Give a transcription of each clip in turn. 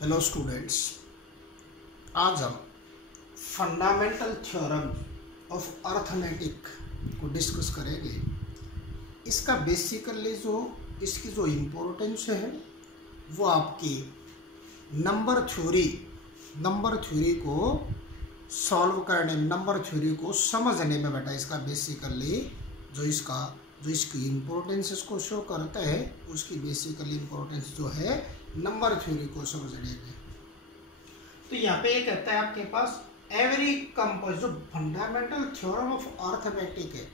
Hello students, आज हम fundamental theorem of arithmetic को डिस्कस करेंगे। इसका बेसिकली इसकी जो इम्पोर्टेंस है वो आपकी नंबर थ्योरी को सॉल्व करने में, नंबर थ्योरी को समझने में बेटा इसका बेसिकली जो इसकी इम्पोर्टेंस इसको शो करता है, उसकी बेसिकली इम्पोर्टेंस जो है नंबर थ्योरी को समझने में। तो यहाँ पे ये कहता है आपके पास एवरी कंपोज, जो फंडामेंटल थ्योरम ऑफ अर्थमेटिक है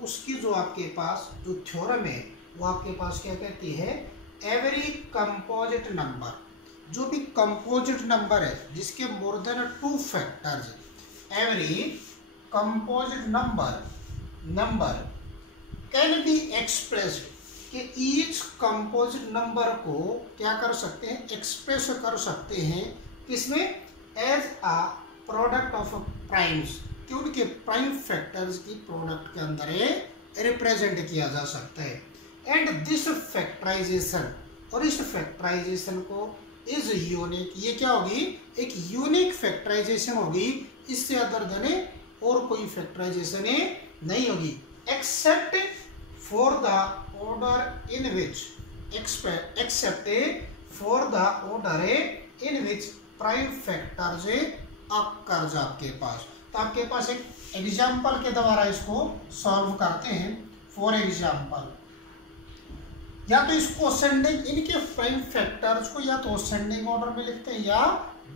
उसकी जो आपके पास जो थ्योरम है वो आपके पास क्या कहती है, एवरी कंपोजिट नंबर, जो भी कंपोजिट नंबर है जिसके more than 2 factors, every composite number can be expressed, कि ईच कंपोजिट नंबर को क्या कर सकते हैं, एक्सप्रेस कर सकते हैं किसमें, as a product of primes, कि उनके प्राइम फैक्टर्स की प्रोडक्ट के अंदर रिप्रेजेंट किया जा सकता है। एंड दिस फैक्टराइजेशन, और इस फैक्टराइजेशन को इज यूनिक, ये क्या होगी, एक यूनिक फैक्टराइजेशन होगी, इससे अदर देन और कोई फैक्टराइजेशन नहीं होगी, except for the order in which except for the order in which prime factors occurs आपके पास। तो आपके पास एक एग्जाम्पल के द्वारा इसको सॉल्व करते हैं। फॉर एग्जाम्पल, या तो इसको असेंडिंग, इनके प्राइम फैक्टर्स को या तो असेंडिंग ऑर्डर में लिखते हैं या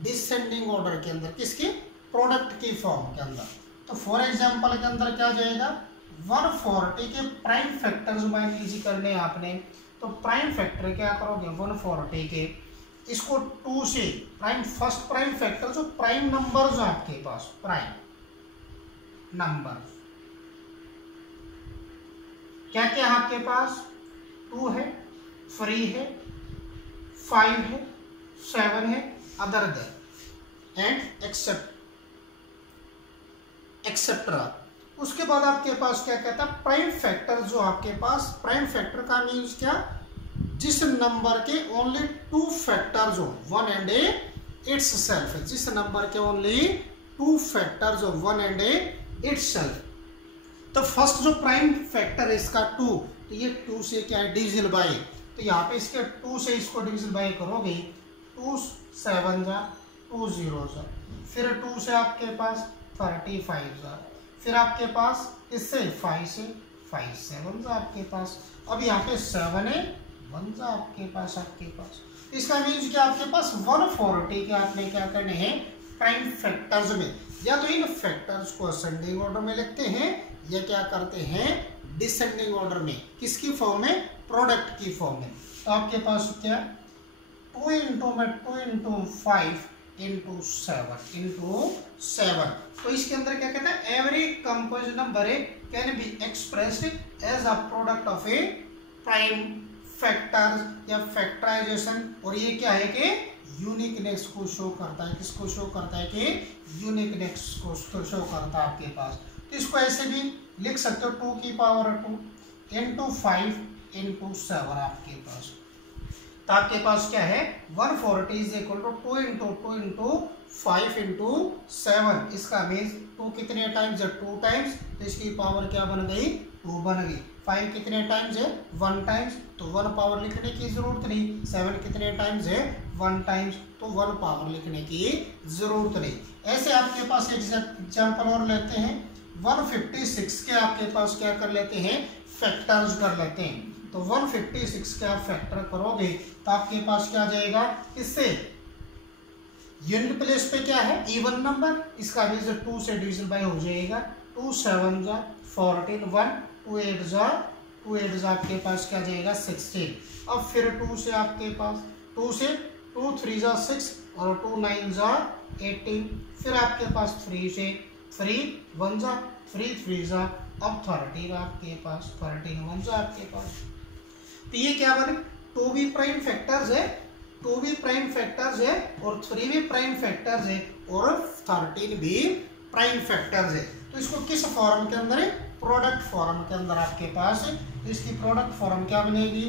डिसेंडिंग ऑर्डर के अंदर, किसके, प्रोडक्ट की फॉर्म के अंदर। तो फॉर एग्जाम्पल के अंदर क्या जाएगा, 140 के प्राइम फैक्टर्स मान लीजिए करने आपने, तो प्राइम फैक्टर क्या करोगे, 140 के, इसको 2 से फर्स्ट प्राइम फैक्टर, जो प्राइम नंबर्स आपके पास, प्राइम नंबर क्या क्या आपके पास, 2 है, 3 है, 5 है, 7 है, अदर देन एंड एक्सेप्ट्रा। उसके बाद आपके पास क्या कहता है, प्राइम फैक्टर, जो आपके पास प्राइम फैक्टर का मीन्स क्या, जिस नंबर के ओनली 2 फैक्टर्स हो, 1 एंड इट्स सेल्फ, जिस नंबर के ओनली 2 फैक्टर्स हो, 1 एंड इट्स सेल्फ। तो फर्स्ट जो प्राइम फैक्टर है इसका 2, तो ये 2 से क्या है, डिविजन बाय, तो यहाँ पे इसके 2 से इसको डिविजन बाय करोगे, 2 7 जा 2 0 जा, फिर 2 से आपके पास 35 जा, फिर आपके पास इससे 5 से 5 7 आपके पास, अब यहाँ पे 7 है 1 आपके पास। इसका मीन्स कि आपके पास 140 के आपने क्या करने हैं, प्राइम फैक्टर्स में, या तो इन फैक्टर्स को असेंडिंग ऑर्डर में लिखते हैं या क्या करते हैं, डिसेंडिंग ऑर्डर में, किसकी फॉर्म में, प्रोडक्ट की फॉर्म में। तो आपके पास क्या, 2 into 5 into 7, तो इसके अंदर क्या कहता है, every composite number can be expressed as a product of a prime factors या फैक्टराइजेशन, और ये क्या है कि यूनिकनेस को शो करता है, किसको शो करता है, कि यूनिकनेस को शो करता है आपके पास। तो इसको ऐसे भी लिख सकते हो, 2 की पावर 2 into 5 into 7 आपके पास। तो आपके पास क्या है, 140 is equal to 2 into 5 into 7, इसका मीन्स 2 कितने टाइम्स है, 2 टाइम्स, तो इसकी पावर क्या बन गई, 2 बन गई। 5 कितने टाइम्स है, 1 टाइम्स, तो 1 पावर लिखने की जरूरत नहीं। 7 कितने टाइम्स है, 1 टाइम्स, तो 1 पावर लिखने की जरूरत नहीं। ऐसे आपके पास एग्जाम्पल और लेते हैं, 156 के आपके पास क्या कर लेते हैं, फैक्टर्स कर लेते हैं। तो 156 का आप फैक्टर करोगे तो आपके पास क्या जाएगा, इससे यूनिट प्लेस पे क्या है, इवन नंबर, इसका मीन्स 2 से डिविजन बाय हो जाएगा, 2 7 जा 14, 1 2 8 जा आपके पास क्या जाएगा, 16। अब फिर 2 से आपके पास 2 3 जा 6 और 2 9 जा 18, फिर आपके पास 3 से 3 1 जा 3 जा, अब 13 आपके पास, 13 1 जा आपके पास। तो ये क्या बने, 2 भी प्राइम फैक्टर्स है, 2 भी प्राइम फैक्टर्स है और 3 भी प्राइम फैक्टर्स है और 13 भी प्राइम फैक्टर्स है। तो इसको किस फॉर्म के अंदर है, प्रोडक्ट फॉर्म के अंदर आपके पास है। तो इसकी प्रोडक्ट फॉर्म क्या बनेगी,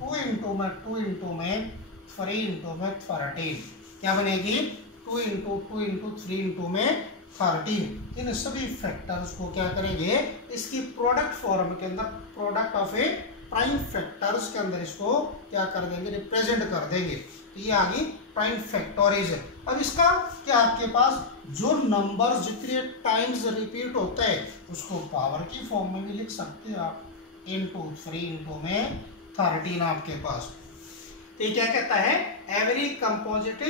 2 into में 3 into में 13, क्या बनेगी 2 इंटू 2 इंटू 3 इंटू में 13। इन सभी फैक्टर्स को क्या करेंगे, इसकी प्रोडक्ट फॉर्म के अंदर, product of a prime factors के अंदर इसको क्या कर देंगे, रिप्रेजेंट कर देंगे। तो ये आ गई प्राइम फैक्टोरियल। अब इसका क्या आपके पास जो नंबर जितने टाइम्स रिपीट होता है उसको पावर की फॉर्म में भी लिख सकते हैं आप, इंटू 3 इंटू में 13 आपके पास। तो ये क्या कहता है, every composite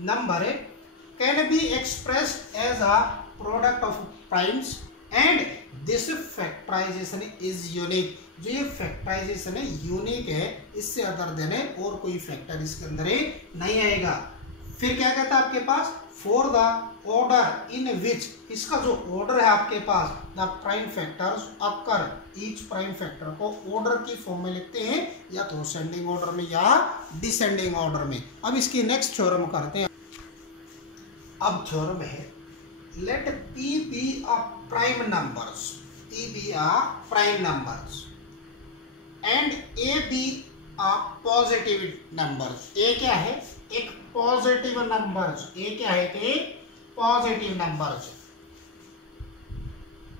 number can be expressed as a product of primes and this factorization is unique. जो ये फैक्टराइजेशन है यूनिक है, इससे अदर देन है और कोई फैक्टर इसके अंदर नहीं आएगा। फिर क्या कहता है आपके पास, for the order in which, इसका जो ऑर्डर है आपके पास, the prime factors occur each prime factor को ऑर्डर की फॉर्म में लिखते हैं, या तो असेंडिंग ऑर्डर में या डिसेंडिंग ऑर्डर में। अब इसकी नेक्स्ट थ्योरम करते हैं। अब थ्योरम है late P be a prime numbers, P be a prime numbers and A be a positive numbers। A क्या है, एक पॉजिटिव नंबर्स, A क्या है कि positive numbers,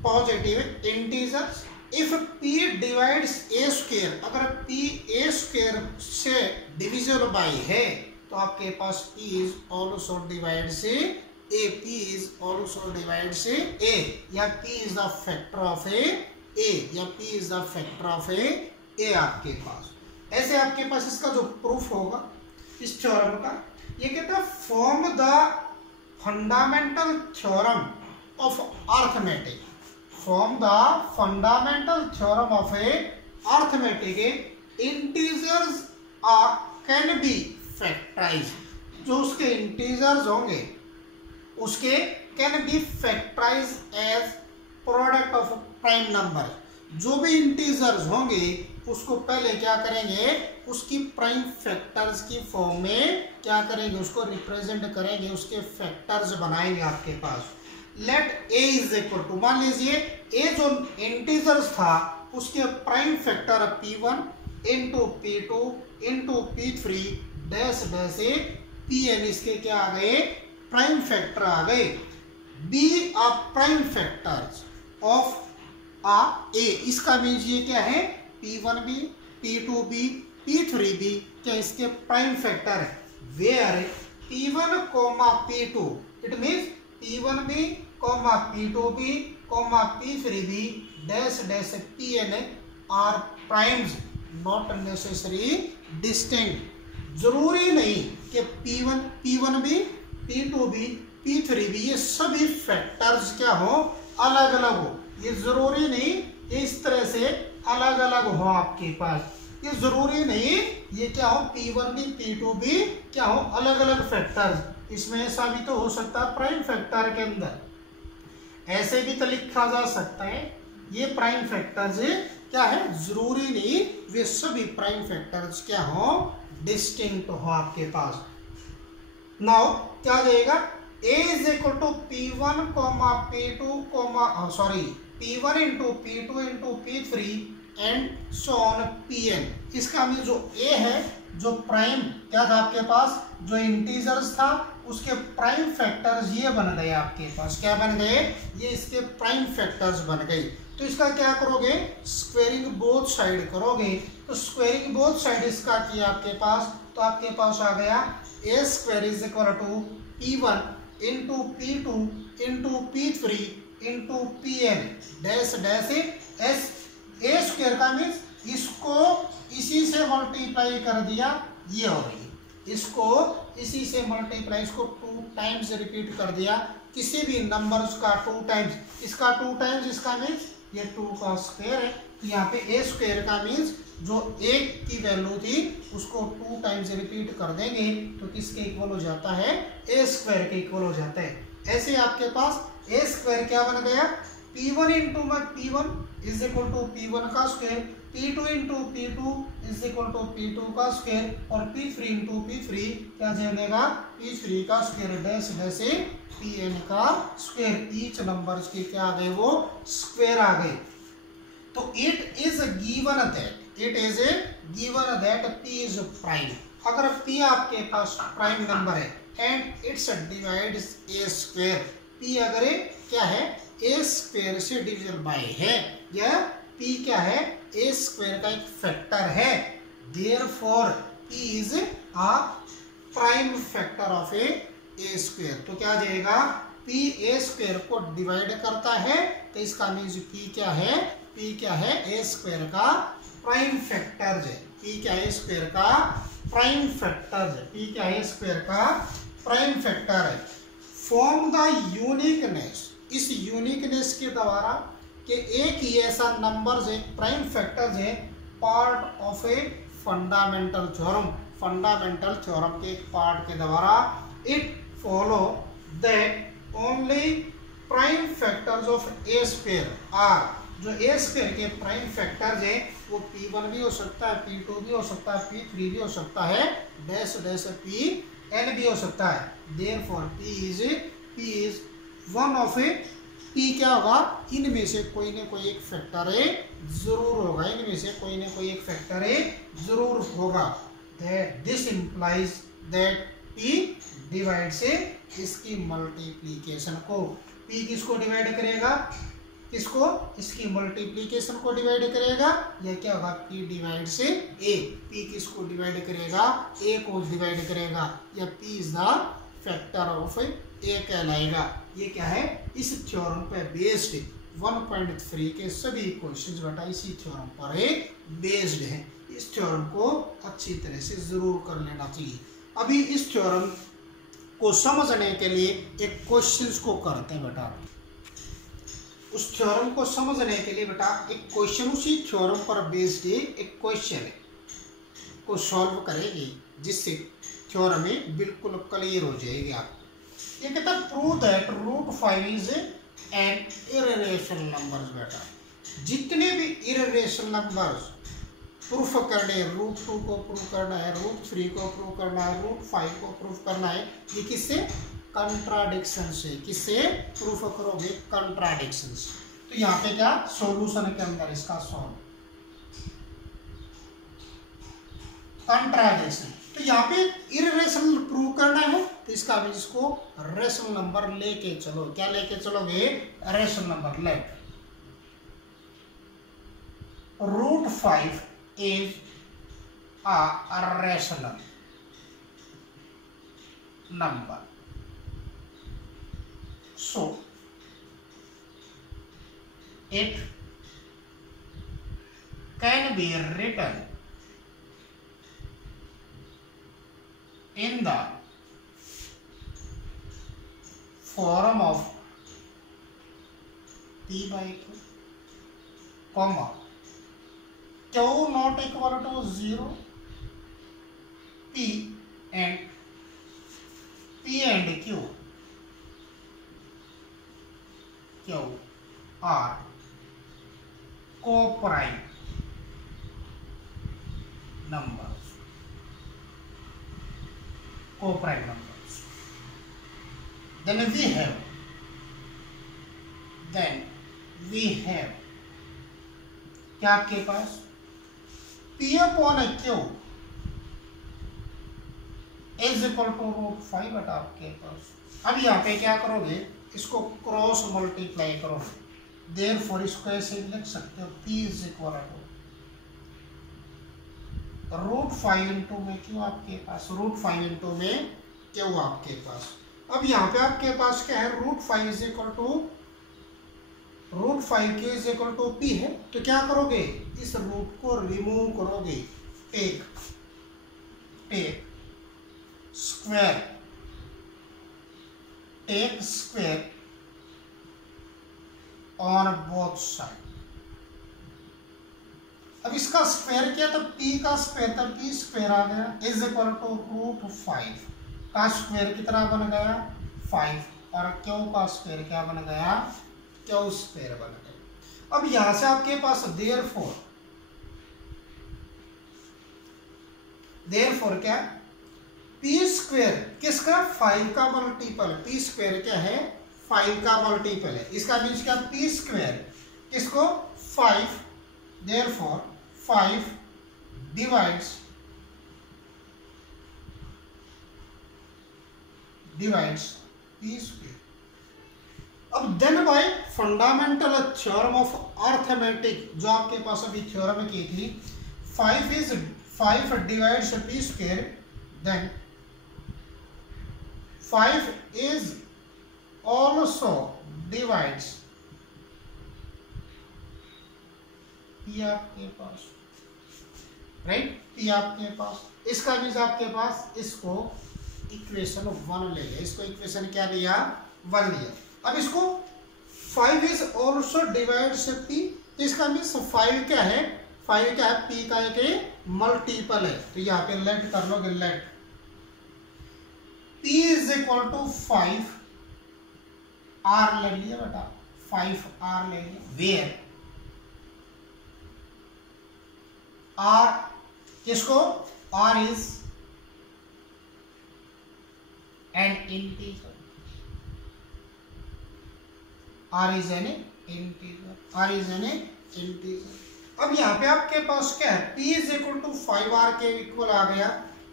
positive integers. If P divides A square, अगर P A square से divisible by है तो आपके पास P इज ऑल्सो डिवाइड से A, P is also divided से A, या P is the factor of A, या P is the factor of A आपके पास। ऐसे आपके पास इसका जो प्रूफ होगा इस थ्योरम का, ये कहता है form the fundamental theorem of arithmetic, form the fundamental theorem of a arithmetic integers can be factorized. जो उसके इंटीजर्स होंगे उसके can be factorize as product of prime number. जो भी इंटीजर्स होंगे उसको पहले क्या करेंगे, उसकी प्राइम फैक्टर्स की फॉर्म में क्या करेंगे, उसको रिप्रेजेंट करेंगे, उसके फैक्टर्स बनाएंगे आपके पास। Let a is equal to, मान लीजिए ए जो इंटीजर्स था उसके prime factor P1 into P2 into P3 dash dash Pn, इसके क्या आ गए, प्राइम फैक्टर आ गए। Be a prime factors of ah a, इसका मीन्स ये क्या है, P1b P2b P3b, क्या इसके प्राइम फैक्टर है। Where P1, P2, it means P1b, P2b, P3b dash dash Pn are primes, not necessary distinct. जरूरी नहीं कि P1b P2b P3b ये सभी फैक्टर्स क्या हो, अलग अलग हो। ये जरूरी नहीं इस तरह से अलग अलग हो आपके पास, ये जरूरी नहीं ये क्या हो P1b P2b क्या हो अलग अलग फैक्टर्स। इसमें ऐसा भी तो हो सकता है प्राइम फैक्टर के अंदर ऐसे भी तो लिखा जा सकता है ये प्राइम फैक्टर्स क्या है, जरूरी नहीं वे सभी प्राइम फैक्टर्स क्या हो, डिस्टिंक्ट हो आपके पास। नाउ क्या जाएगा, A is equal to P1, P2, P1 into P2 into P3 and so on Pn। इसका मीन जो A है, जो प्राइम क्या था आपके पास, जो इंटीजर्स था उसके प्राइम फैक्टर्स ये बन गए आपके पास, क्या बन गए, ये इसके प्राइम फैक्टर्स बन गए। तो इसका क्या करोगे, स्क्वेयरिंग बोथ साइड करोगे। तो स्क्वेयरिंग बोथ साइड इसका किया आपके पास, तो आपके पास आ गया A square is equal to P1 into P2 into P3 into Pn dash dash S. A square का मीन्स इसको इसी से मल्टीप्लाई कर दिया, ये हो रही है, इसको इसी से मल्टीप्लाई, इसको 2 टाइम्स रिपीट कर दिया, किसी भी नंबर का 2 टाइम्स, इसका 2 टाइम्स, इसका मीन्स ये 2 का स्क्वायर है। तो यहाँ पे A स्क्वायर का मीन्स जो 1 की वैल्यू थी उसको 2 टाइम्स रिपीट कर देंगे तो किसके इक्वल हो जाता है, A स्क्वायर के इक्वल हो जाता है। ऐसे आपके पास A स्क्वायर क्या बन गया, P1 into P1 is equal to P1 का square, P2 into P2 is equal to P2 का स्क्वायर, और P3 इंटू P3 क्या जाएगा, P3 का स्क्वायर डैश डैश Pn का स्क्वायर। ईच नंबर्स के क्या आ गए, वो स्क्वायर आ गए। तो it is given that P is prime। अगर p आपके पास प्राइम नंबर है and it's divide A square, p अगर क्या है ए स्क्वायर से डिविजल बाय है, या p क्या है ए स्क्वायर का एक फैक्टर है, therefore p is a prime factor of a square. तो क्या आ जाएगा, p ए स्क्वायर को डिवाइड करता है, तो इसका मीन्स p क्या है, p क्या है ए स्क्वायर का प्राइम फैक्टर है, p क्या है स्क्वायर का प्राइम फैक्टर है, p क्या है स्क्वायर का प्राइम फैक्टर है। फॉर्म द यूनिकनेस, इस यूनिकनेस के द्वारा कि एक ही ऐसा नंबर्स है प्राइम फैक्टर्स है, part of a fundamental theorem, fundamental theorem के एक पार्ट के द्वारा it follow that only prime factors of a square are, जो ए स्क्वायर के प्राइम फैक्टर्स है वो p1 भी हो सकता है, p2 भी हो सकता है, p3 भी हो सकता है, डैश डैश pn भी हो सकता है। Therefore p is one of A, p क्या होगा, इनमें से कोई ना कोई एक फैक्टर है जरूर होगा, इनमें से कोई ना कोई एक फैक्टर है जरूर होगा। This implies that p divide से इसकी मल्टीप्लीकेशन को, p किसको डिवाइड करेगा, किसको, इसकी मल्टीप्लीकेशन को डिवाइड करेगा, या क्या होगा p डिवाइड से a, p किसको डिवाइड करेगा, a को डिवाइड करेगा, या p is the factor of a कहलाएगा। ये क्या है, इस थ्योरम पे बेस्ड 1.3 के सभी क्वेश्चंस बेटा इसी थ्योरम पर बेस्ड हैं। इस थ्योरम को अच्छी तरह से जरूर कर लेना चाहिए। अभी इस थ्योरम को समझने के लिए एक क्वेश्चंस को करते हैं बेटा। उस थ्योरम को समझने के लिए बेटा एक क्वेश्चन, उसी थ्योरम पर बेस्ड एक क्वेश्चन है को सॉल्व करेंगे, जिससे थ्योरम में बिल्कुल क्लियर हो जाएगी आप। ये कहता है prove that √5 is an irrational numbers. बेटा जितने भी इररेशनल नंबर्स प्रूफ करने हैं, √2 को प्रूव करना है, √3 को प्रूव करना है, √5 को प्रूफ करना है, ये किससे, कंट्राडिक्शन से। किससे प्रूफ करोगे, कंट्राडिक्शन से। तो यहाँ पे क्या सॉल्यूशन के अंदर इसका सॉल्व कंट्राडिक्शन, तो यहाँ पे इररेशनल प्रूव करना है, तो इसका भी इसको रेशनल नंबर लेके चलो। क्या लेके चलोगे, rational number. Let √5 is a rational number, so it can be written in the form of p/q, comma q not equal to 0, p and q are co-prime numbers, co-prime numbers. Then we have क्या आपके पास p/q is equal to √5 बटा आपके पास। अब यहाँ पे क्या करोगे, इसको क्रॉस मल्टीप्लाई करोगे, देयरफॉर इसको ऐसे लिख सकते हो p is equal to √5 into में क्यों आपके पास, √5 इंटू में क्यों आपके पास। अब यहाँ पे आपके पास क्या है, √5 is equal to √5 q is equal to p है, तो क्या करोगे, इस रूट को रिमूव करोगे, take square on both side. अब इसका स्क्वायर किया तो p का स्क्वायर था, p स्क्वायर आ गया इज इक्वल टू √5 का स्क्वायर कितना बन गया 5, और q का स्क्वायर क्या बन गया, q स्क्वायर बन गया। अब यहां से आपके पास देयरफॉर क्या, p स्क्वायर किसका, 5 का मल्टीपल, p स्क्वायर क्या है 5 का मल्टीपल है, इसका मीन्स क्या, p स्क्वायर किसको 5, therefore 5 divides divides p square. अब then by fundamental theorem of arithmetic, जो आपके पास अभी थ्योरम की थी, 5 divides p square, then 5 is also divides p आपके पास, राइट, पी आपके पास। इसका मीन्स आपके पास इसको इक्वेशन 1 ले लिया, इसको इक्वेशन क्या लिया, 1 लिया। अब इसको 5 इज ऑल्सो डिवाइड्स पी, तो इसका मीन्स 5 क्या है, 5 क्या है, पी का एक मल्टीपल है। तो यहाँ पे लेट कर लोगे, let P is equal to 5 R ले लिया बेटा, 5 आर ले लिया, वेयर आर किसको, R is an integer, R is an integer, R is an integer. अब यहाँ पे आपके पास क्या है, P is equal to 5R के इक्वल आ गया।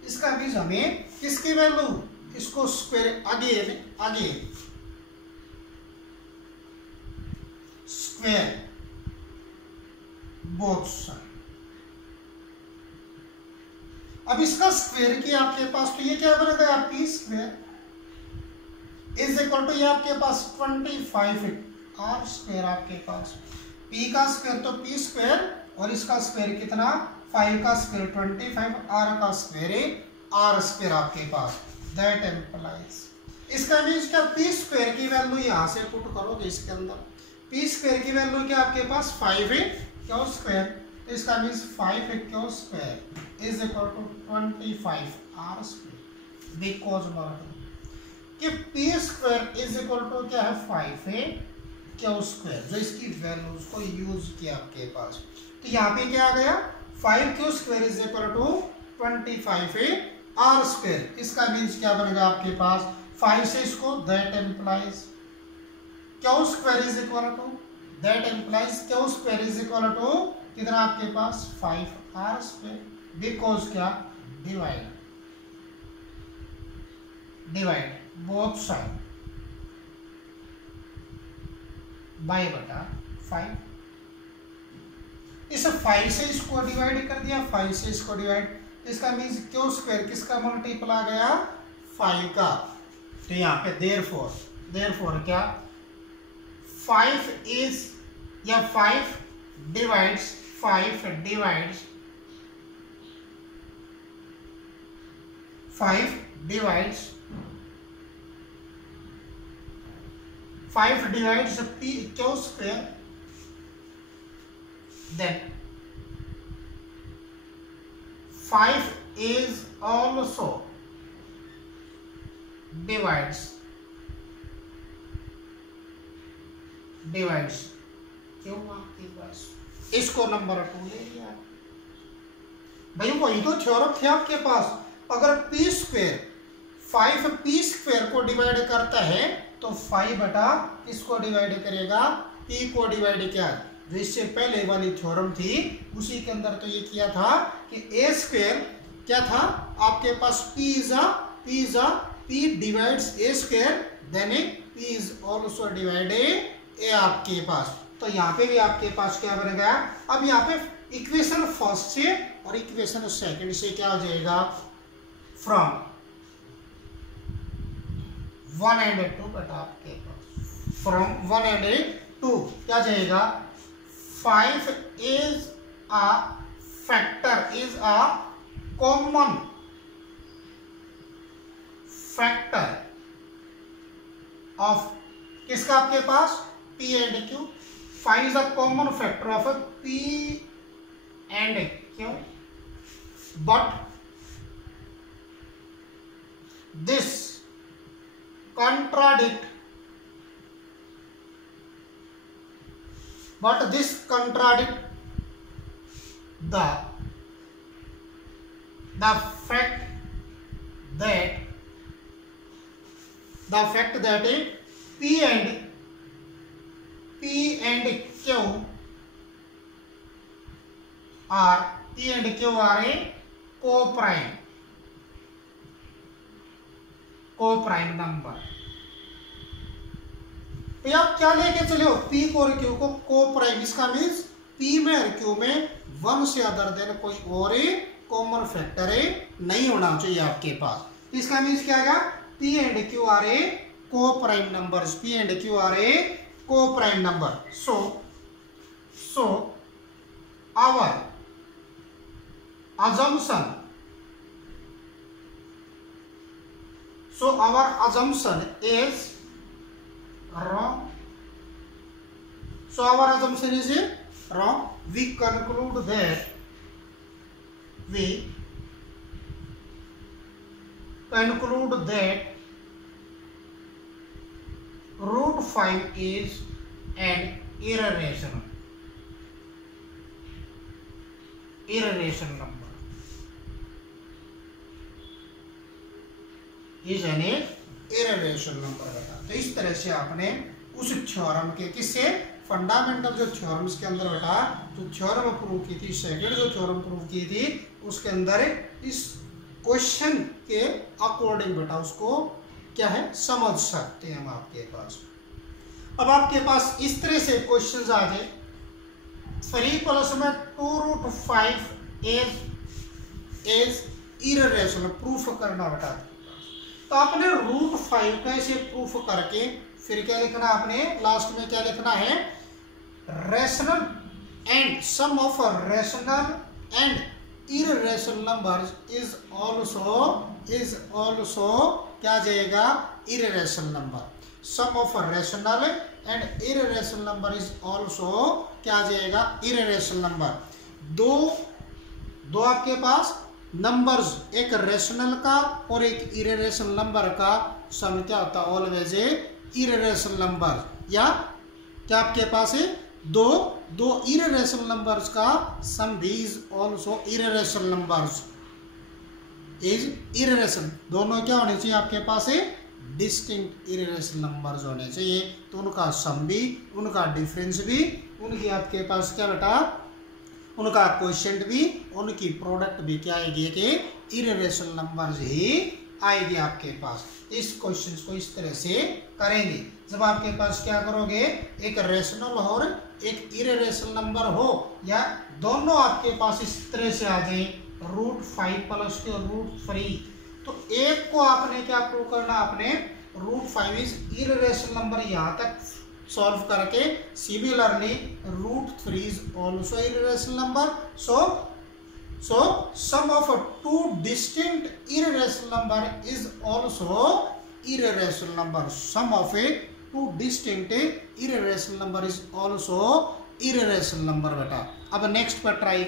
इसका बीच हमें किसकी वैल्यू, इसको square again square both side. अब इसका स्क्वायर किया आपके पास, तो ये क्या बनेगा, P square is equal to, ये आपके पास 25 आर स्क्वायर, आपके पास पी का स्क्वायर तो पी स्क्वायर, और इसका स्क्वायर कितना, 5 का स्क्वायर 25, आर का स्क्वायर आर स्क्वायर आपके पास। दैट एम्प्लाइज, इसका मीन्स क्या, पी स्क्वायर की वैल्यू यहां से पुट करोगे इसके अंदर, पी स्क्वायर की वैल्यू क्या आपके पास 5 है क्यों स्क्वायर, तो इसका मीन्स 5 है q square is equal to 25 are square, because कि p square is equal to क्या है, 5 है क्यों स्क्वायर, जो इसकी वैल्यूज को यूज किया आपके पास। तो यहाँ पे क्या आ गया, 5 Q square is equal to 25 है आर स्क्वायर। इसका मीन्स क्या बनेगा आपके पास, 5 से इसको, that implies Q square is equal to, that implies Q square is equal to कितना आपके पास 5 आर स्क्वायर, बिकॉज क्या, डिवाइड बोथ साइड बाय बटा 5। इस 5 से इसको डिवाइड कर दिया, 5 से इसको डिवाइड, इसका मीन्स क्यू स्क्वायर किसका मल्टीपल आ गया, 5 का। तो यहाँ पे देयरफॉर क्या, 5 इज या 5 divides 5 divides P Q square, then 5 is also divides क्यों आपके पास, इसको नंबर 2 ले लिया भाई, वही तो थ्योरम थे आपके पास। अगर पी स्क्वायर 5 पी स्क्वायर को डिवाइड करता है तो 5 बटा इसको डिवाइड करेगा, पी को डिवाइड किया, जो इससे पहले वाली थ्योरम थी उसी के अंदर तो ये किया था कि ए स्क्वायर क्या था आपके पास, p divides a square, then p is also divided a आपके पास। तो यहाँ पे भी आपके पास क्या बनेगा, अब यहाँ पे इक्वेशन फर्स्ट से और इक्वेशन सेकंड से क्या हो जाएगा, फ्रॉम 1 and 2 बटा आपके पास, फ्रॉम 1 and 2 क्या जाएगा, 5 is a factor, is a common factor of किसका आपके पास, P and Q। 5 is a common factor of P and Q, but this contradict the fact that P and Q are a को prime number. तो आप क्या लेके चले हो, P और क्यू को प्राइम, इसका मीन्स पी में और क्यू में वन से अदर देन कोई और कॉमन फैक्टर नहीं होना चाहिए आपके पास। तो इसका मीन्स क्या आएगा, p and q are a coprime numbers, p and q are a coprime number. So our assumption is wrong. So our assumption is wrong. We conclude that root 5 is an irrational number. Is an irrational number बेटा। तो इस तरह से आपने उस theorem के किससे, fundamental जो थ्योरम्स के अंदर बेटा जो थ्योरम प्रूव की थी, सेकंड जो थ्योरम प्रूव की थी उसके अंदर इस क्वेश्चन के अकॉर्डिंग बेटा उसको क्या है समझ सकते हैं हम आपके पास। अब आपके पास इस तरह से क्वेश्चंस आ जाए 3 प्लस में 2√5 इज इररेशनल, प्रूफ करना बेटा। तो आपने √5 का इसे प्रूफ करके फिर क्या लिखना, आपने लास्ट में क्या लिखना है, rational and sum of rational and irrational numbers is also क्या जाएगा, irrational number. Sum of rational and irrational number is also क्या जाएगा, इररेशनल नंबर। दो आपके पास नंबर्स, एक रेशनल का और एक इररेशनल नंबर का सम क्या होता है, ऑलवेज इररेशनल नंबर। या क्या आपके पास है दो इररेशनल नंबर्स का सम भी is also irrational numbers, is irrational. दोनों क्या होने चाहिए आपके पास है, डिस्टिंक्ट इररेशनल नंबर्स होने चाहिए। तो उनका सम भी, उनका डिफरेंस भी, उनकी आपके पास क्या बेटा, उनका क्वोशिएंट भी, उनकी प्रोडक्ट भी क्या आएगी कि इररेशनल नंबर्स ही आएगी आपके पास। इस क्वेश्चन को इस तरह से करेंगे। जब आपके पास क्या करोगे, एक रेशनल और एक इररेशनल नंबर हो या दोनों आपके पास इस तरह से आ जाए √5 प्लस के √3, तो एक को आपने क्या प्रूव करना, आपने √5 इज इररेशनल नंबर यहाँ तक सॉल्व करके, similarly √3 is also irrational number. So sum of 2 distinct irrational number is also irrational number. Sum of 2 distinct irrational number is also irrational number बेटा। अब नेक्स्ट पर ट्राई